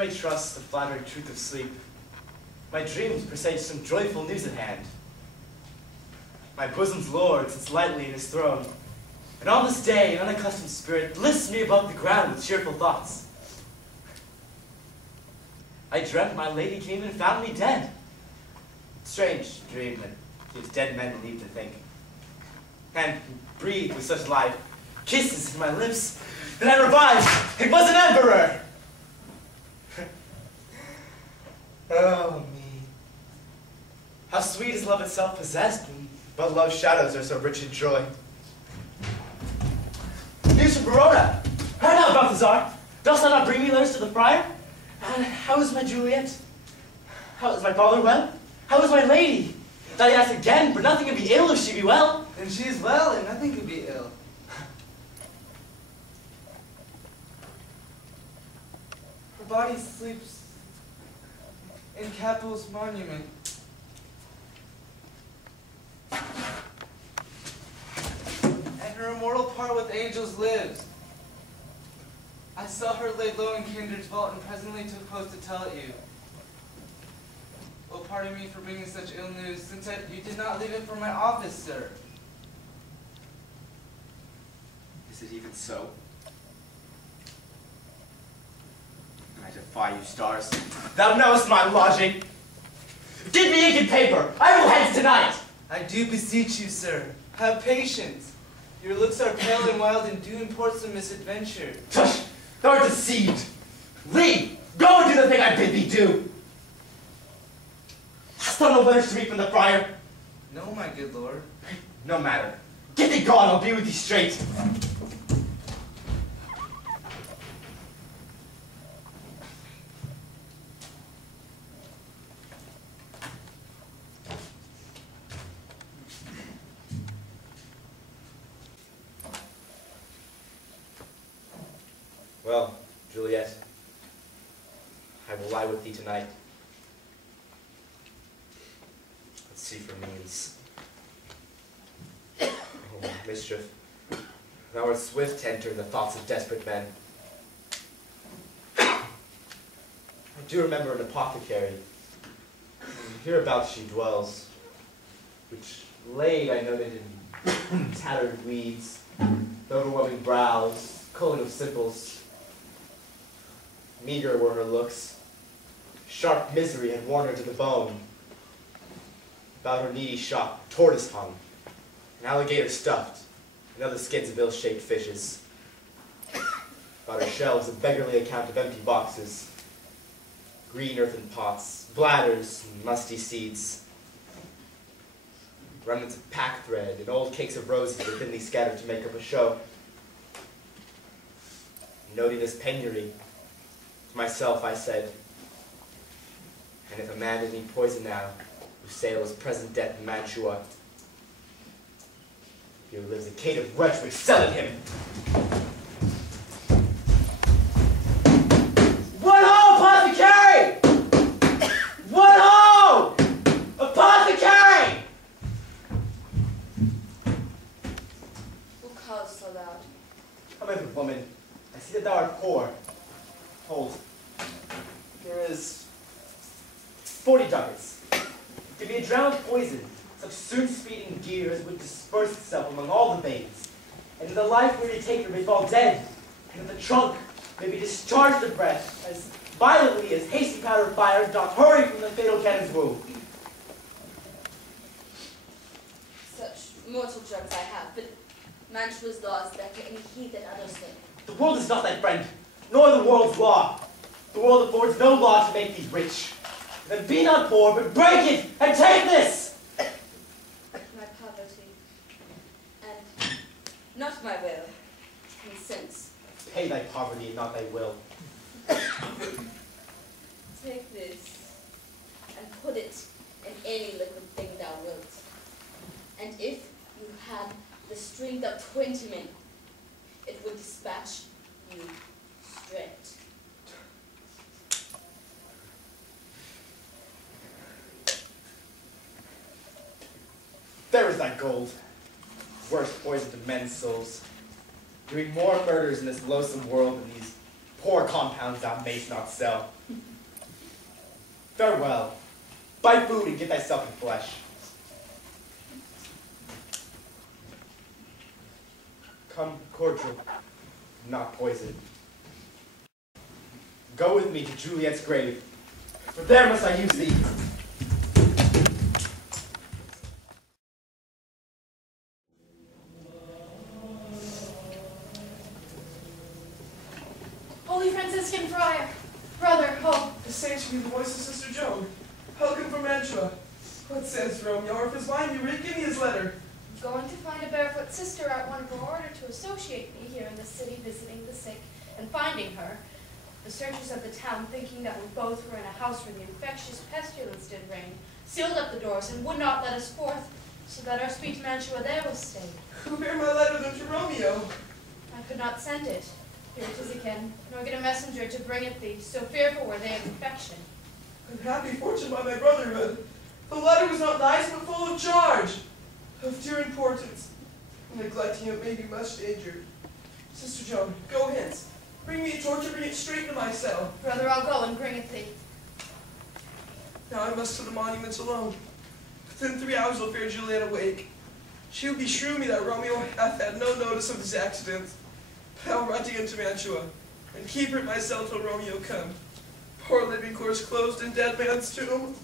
may trust the flattering truth of sleep, my dreams presage some joyful news at hand. My bosom's lord sits lightly in his throne, and on this day an unaccustomed spirit lifts me above the ground with cheerful thoughts. I dreamt my lady came and found me dead. Strange dream that gives dead men leave to think. And breathed with such life, kisses in my lips, that I revived. It was an emperor! Oh, me. How sweet is love itself possessed, but love's shadows are so rich in joy. News from Verona! Heard out, Balthazar! Dost thou not bring me letters to the friar? And how is my Juliet? How is my father well? How is my lady? I ask again, for nothing can be ill if she be well. And she is well, and nothing can be ill. Her body sleeps in Capel's monument. And her immortal part with angels lives. I saw her laid low in Kindred's vault and presently took post to tell it you. Oh, pardon me for bringing such ill news, since you did not leave it for my office, sir. Is it even so? I defy you, stars. Thou knowest my lodging. Give me ink and paper. I will hence tonight. I do beseech you, sir. Have patience. Your looks are pale and wild and do import some misadventure. Tush! Thou art deceived. Leave! Go and do the thing I bid thee do. Hast thou no letters to me from the friar? No, my good lord. No matter. Get thee gone, I'll be with thee straight. Well, Juliet, I will lie with thee tonight. Let's see for means. Oh, mischief. Thou art swift to enter the thoughts of desperate men. I do remember an apothecary. Hereabouts she dwells, which laid, I noted, in tattered weeds, overwhelming brows, culling of simples. Meager were her looks. Sharp misery had worn her to the bone. About her needy shop, tortoise hung, an alligator stuffed, and other skins of ill-shaped fishes. About her shelves, a beggarly account of empty boxes, green earthen pots, bladders, and musty seeds. Remnants of pack thread and old cakes of roses were thinly scattered to make up a show. Noting this penury, to myself I said, and if a man did need poison now, who sails present death in Mantua, here lives a caitiff wretch which selleth him. What ho, apothecary! What ho! Apothecary! Who calls so loud? Come hither, woman. I see that thou art poor. Hold. Here is 40 ducats. To be a drowned poison, such soon-speeding gear as would disperse itself among all the veins, and in the life weary taker may fall dead, and in the trunk may be discharged of breath as violently as hasty powder fire doth hurry from the fatal cannon's womb. Such mortal drugs I have, but Mantua's law is better any heed than others think. The world is not thy friend, nor the world's law. The world affords no law to make thee rich. Then be not poor, but break it, and take this! My poverty, and not my will, consents. Pay thy poverty and not thy will. Take this, and put it in any liquid thing thou wilt. And if you had the strength of 20 men, it would dispatch you straight. There is thy gold. Worst poison to men's souls. Doing more murders in this loathsome world than these Poor compounds that mayst not sell. Farewell. Buy food and get thyself in flesh. Come cordial, not poison. Go with me to Juliet's grave, for there must I use thee. Holy Franciscan friar, brother, oh. The saints be the voice of Sister Joan. Welcome from Mantua. What says Romeo? Or if his mind be read, give me his letter. I'm going to find a barefoot sister at one of her order to associate me here in the city visiting the sick and finding her. The searchers of the town, thinking that we both were in a house where the infectious pestilence did reign, sealed up the doors and would not let us forth, so that our sweet Mantua there was stayed. Who bear my letter then to Romeo? I could not send it. Here it is again, nor get a messenger to bring it thee, so fearful were they of infection. Unhappy fortune by my brotherhood. The letter was not nice, but full of charge, of dear importance. Neglecting it may be much danger. Sister Joan, go hence. Bring me a torch and bring it straight to my cell. Brother, I'll go and bring it thee. Now I must to the monuments alone. Within 3 hours will fair Juliet awake. She will beshrew me that Romeo hath had no notice of this accident. But I'll run to into Mantua, and keep her at my cell till Romeo come. Poor living corpse closed in dead man's tomb.